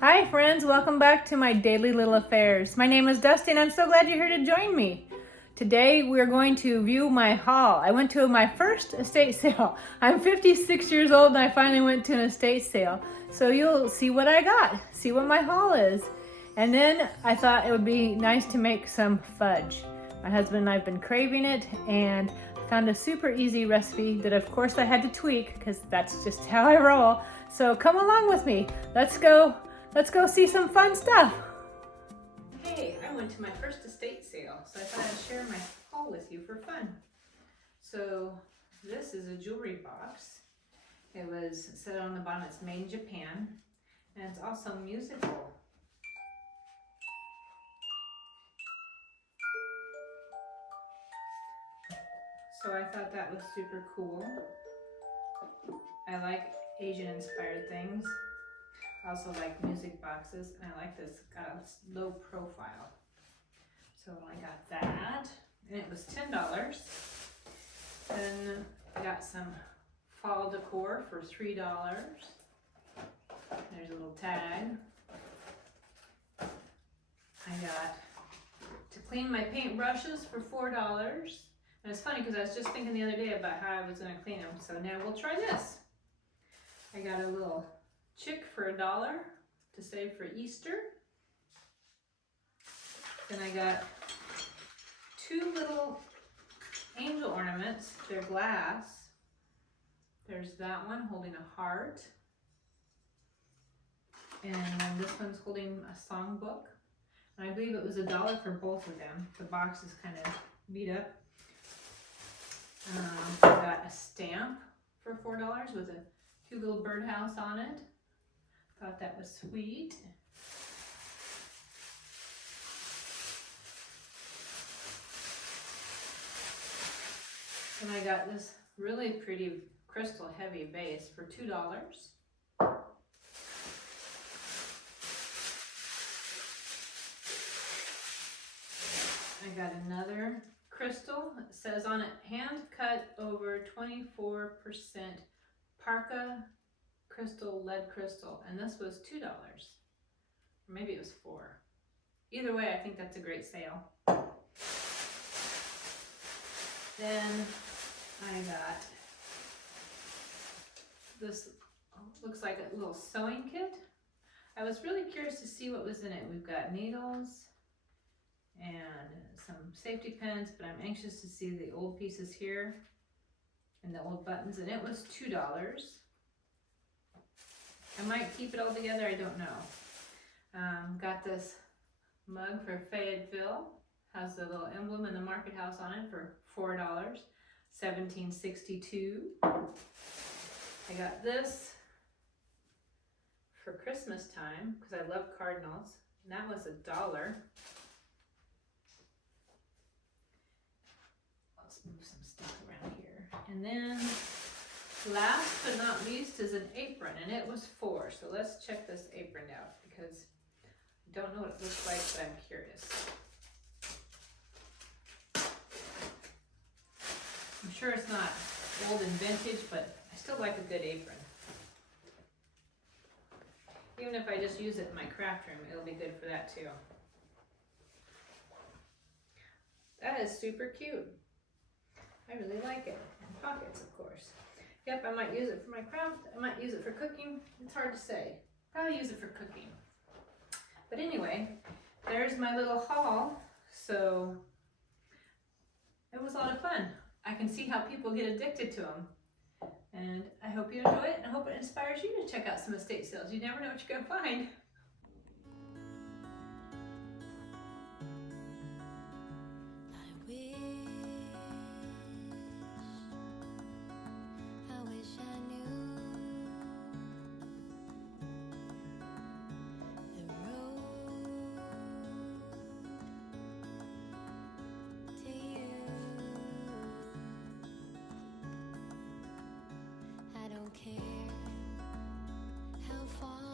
Hi friends, welcome back to my daily little affairs. My name is Dusti and I'm so glad you're here to join me. Today we're going to view my haul. I went to my first estate sale. I'm 56 years old and I finally went to an estate sale. So you'll see what I got, see what my haul is. And then I thought it would be nice to make some fudge. My husband and I have been craving it and found a super easy recipe that of course I had to tweak because that's just how I roll. So come along with me. Let's go see some fun stuff. Hey, I went to my first estate sale, so I thought I'd share my haul with you for fun. So this is a jewelry box. It was said on the bottom it's made in Japan, and it's also musical. So I thought that was super cool. I like Asian inspired things. I also like music boxes, and I like this, got a low profile. So I got that, and it was $10. Then I got some fall decor for $3. There's a little tag. I got to clean my paint brushes for $4. And it's funny because I was just thinking the other day about how I was going to clean them. So now we'll try this. I got a little chick for $1 to save for Easter. Then I got two little angel ornaments. They're glass. There's that one holding a heart. And then this one's holding a songbook. And I believe it was $1 for both of them. The box is kind of beat up. I got a stamp for $4 with a cute little birdhouse on it. Thought that was sweet. And I got this really pretty crystal heavy vase for $2. I got another crystal. It says on it, hand cut over 24% Parka crystal, lead crystal, and this was $2. Or maybe it was $4. Either way, I think that's a great sale. Then I got this, looks like a little sewing kit. I was really curious to see what was in it. We've got needles and some safety pins, but I'm anxious to see the old pieces here and the old buttons, and it was $2. I might keep it all together, I don't know. Got this mug for Fayetteville. Has the little emblem in the market house on it for $4, $17.62. I got this for Christmas time because I love cardinals, and that was $1. Let's move some stuff around here. And then last but not least is an apron, and it was $4. So let's check this apron out because I don't know what it looks like, but I'm curious. I'm sure it's not old and vintage, but I still like a good apron. Even if I just use it in my craft room, it'll be good for that too. That is super cute. I really like it. And pockets, of course. Yep, I might use it for my craft. I might use it for cooking. It's hard to say. Probably use it for cooking. But anyway, there's my little haul. So it was a lot of fun. I can see how people get addicted to them. And I hope you enjoy it, and I hope it inspires you to check out some estate sales. You never know what you're going to find. Care how far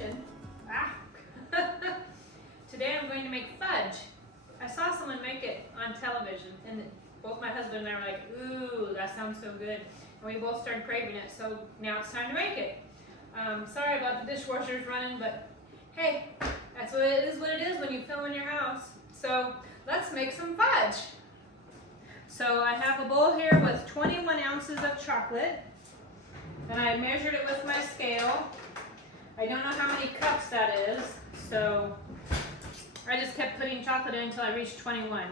kitchen. Ah. Today I'm going to make fudge. I saw someone make it on television, and both my husband and I were like, ooh, that sounds so good. And we both started craving it, so now it's time to make it. Sorry about the dishwasher's running, but hey, that's what it is when you film in your house. So let's make some fudge. So I have a bowl here with 21 ounces of chocolate, and I measured it with my scale. I don't know how many cups that is, so I just kept putting chocolate in until I reached 21.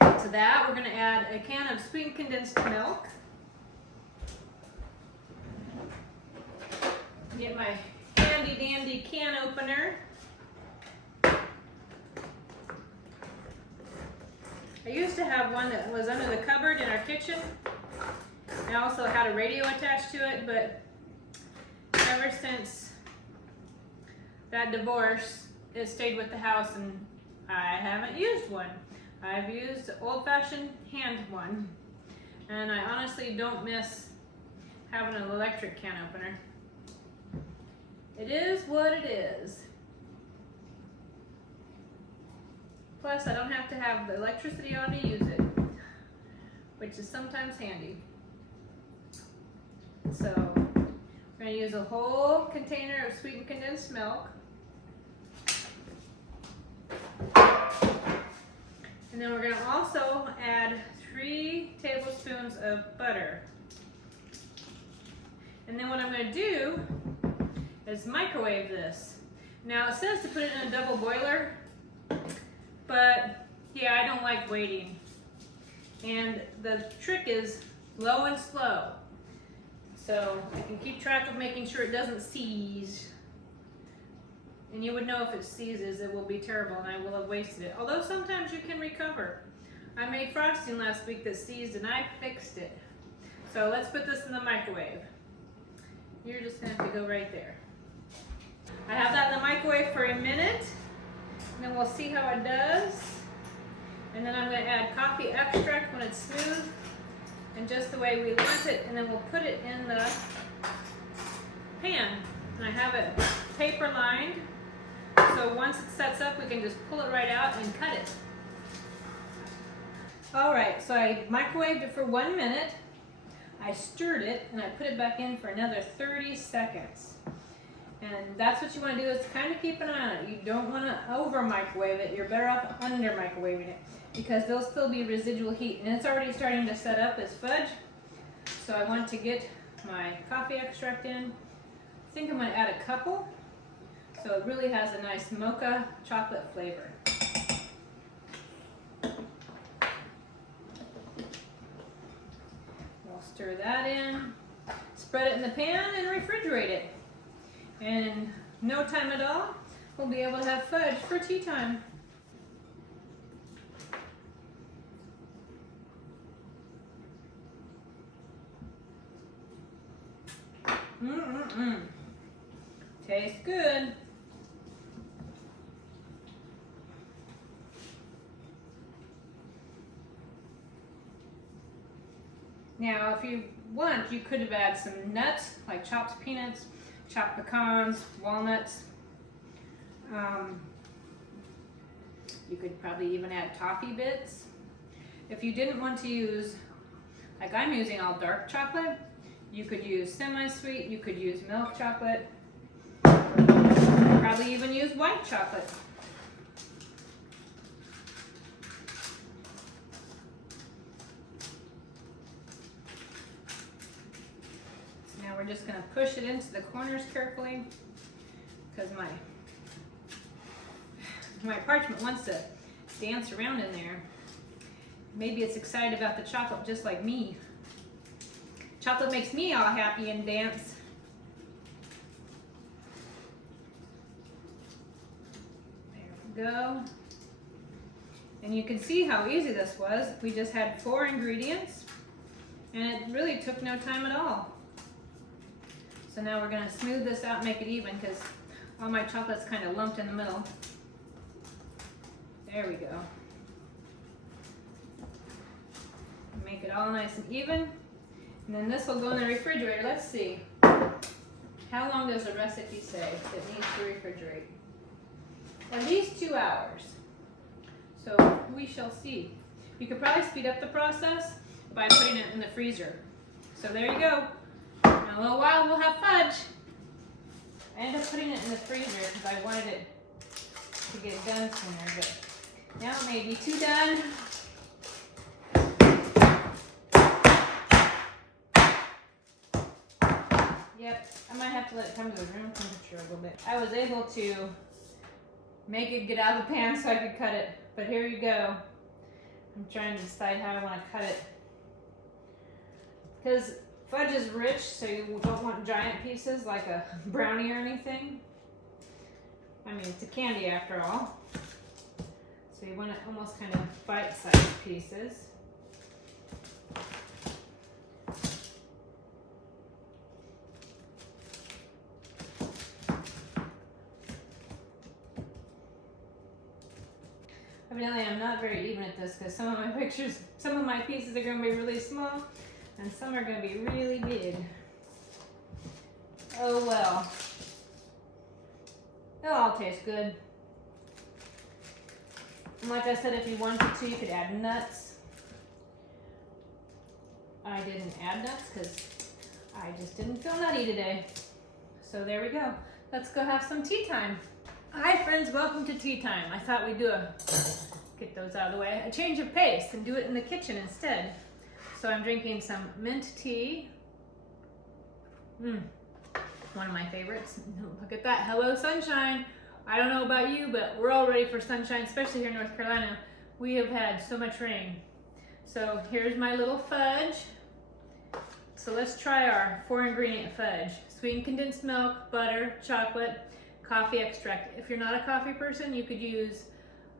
To that, we're going to add a can of sweetened condensed milk. Get my handy dandy can opener. I used to have one that was under the cupboard in our kitchen. I also had a radio attached to it, but ever since that divorce, it stayed with the house and I haven't used one. I've used old-fashioned hand one, and I honestly don't miss having an electric can opener. It is what it is. Plus, I don't have to have the electricity on to use it, which is sometimes handy. So, we're going to use a whole container of sweetened condensed milk. And then we're going to also add 3 tablespoons of butter. And then what I'm going to do is microwave this. Now it says to put it in a double boiler, but yeah, I don't like waiting. And the trick is low and slow. So I can keep track of making sure it doesn't seize. And you would know if it seizes, it will be terrible and I will have wasted it. Although sometimes you can recover. I made frosting last week that seized and I fixed it. So let's put this in the microwave. You're just going to have to go right there. I have that in the microwave for a minute, and then we'll see how it does. And then I'm going to add coffee extract when it's smooth and just the way we want it, and then we'll put it in the pan. And I have it paper lined, so once it sets up, we can just pull it right out and cut it. Alright, so I microwaved it for 1 minute. I stirred it and I put it back in for another 30 seconds. And that's what you want to do, is kind of keep an eye on it. You don't want to over microwave it. You're better off under microwaving it because there'll still be residual heat. And it's already starting to set up as fudge. So I want to get my coffee extract in. I think I'm going to add a couple so it really has a nice mocha chocolate flavor. We'll stir that in, spread it in the pan and refrigerate it. And in no time at all, we'll be able to have fudge for tea time. Tastes good. Now, if you want, you could have added some nuts, like chopped peanuts, chopped pecans, walnuts. You could probably even add toffee bits. If you didn't want to use, like I'm using all dark chocolate, you could use semi-sweet, you could use milk chocolate, probably even use white chocolate. So now we're just going to push it into the corners carefully because my parchment wants to dance around in there. Maybe it's excited about the chocolate just like me. Chocolate makes me all happy and dance. There we go. And you can see how easy this was. We just had 4 ingredients and it really took no time at all. So now we're going to smooth this out and make it even because all my chocolate's kind of lumped in the middle. There we go. Make it all nice and even. And then this will go in the refrigerator. Let's see. How long does the recipe say it needs to refrigerate? At least 2 hours. So we shall see. You could probably speed up the process by putting it in the freezer. So there you go. In a little while we'll have fudge. I ended up putting it in the freezer because I wanted it to get done sooner, but now it may be too done. Yep, I might have to let it come to room temperature a little bit. I was able to make it get out of the pan so I could cut it, but here you go. I'm trying to decide how I want to cut it. Because fudge is rich, so you don't want giant pieces like a brownie or anything. I mean, it's a candy after all. So you want it almost kind of bite-sized pieces. Evidently, I'm not very even at this because some of my pieces are going to be really small and some are going to be really big. Oh well. It'll all taste good. And like I said, if you wanted to, you could add nuts. I didn't add nuts because I just didn't feel nutty today. So there we go. Let's go have some tea time. Hi friends, welcome to tea time. I thought we'd get those out of the way, a change of pace and do it in the kitchen instead. So I'm drinking some mint tea. One of my favorites. Look at that, hello sunshine. I don't know about you, but we're all ready for sunshine, especially here in North Carolina. We have had so much rain. So here's my little fudge. So let's try our 4-ingredient fudge. Sweetened condensed milk, butter, chocolate, coffee extract. If you're not a coffee person, you could use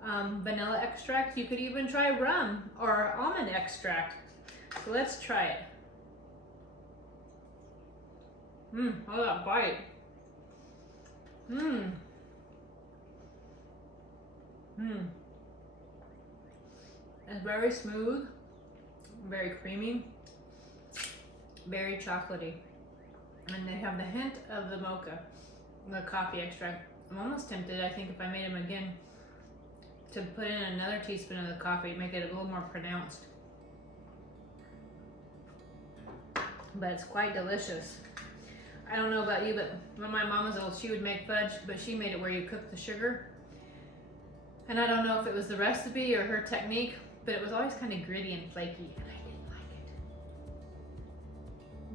vanilla extract. You could even try rum or almond extract. So let's try it. Look at that bite. It's very smooth, very creamy, very chocolatey. And they have the hint of the mocha, the coffee extract. I'm almost tempted, I think if I made them again, to put in another teaspoon of the coffee, make it a little more pronounced. But it's quite delicious. I don't know about you, but when my mom was old, she would make fudge, but she made it where you cook the sugar. And I don't know if it was the recipe or her technique, but it was always kind of gritty and flaky, and I didn't like it.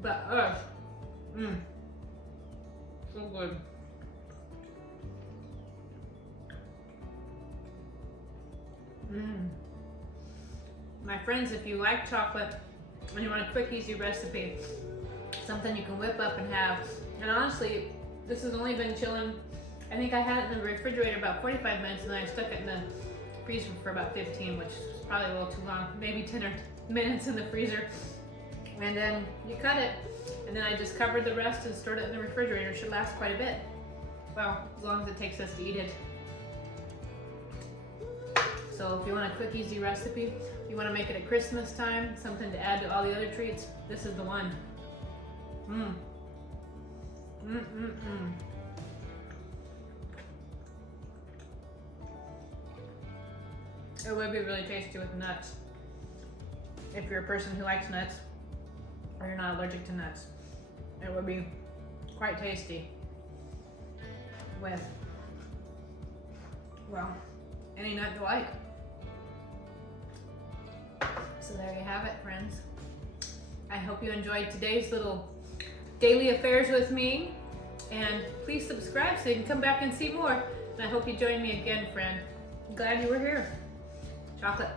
But, so good. My friends, if you like chocolate and you want a quick, easy recipe, something you can whip up and have. And honestly, this has only been chilling. I think I had it in the refrigerator about 45 minutes and then I stuck it in the freezer for about 15, which is probably a little too long, maybe 10 minutes in the freezer. And then you cut it, and then I just covered the rest and stored it in the refrigerator. It should last quite a bit. Well, as long as it takes us to eat it. So if you want a quick, easy recipe, you want to make it at Christmas time, something to add to all the other treats, this is the one. It would be really tasty with nuts. If you're a person who likes nuts, or you're not allergic to nuts, it would be quite tasty with, well, any nut you like. So there you have it, friends. I hope you enjoyed today's little daily affairs with me, and please subscribe so you can come back and see more. And I hope you join me again, friend. I'm glad you were here. Chocolate.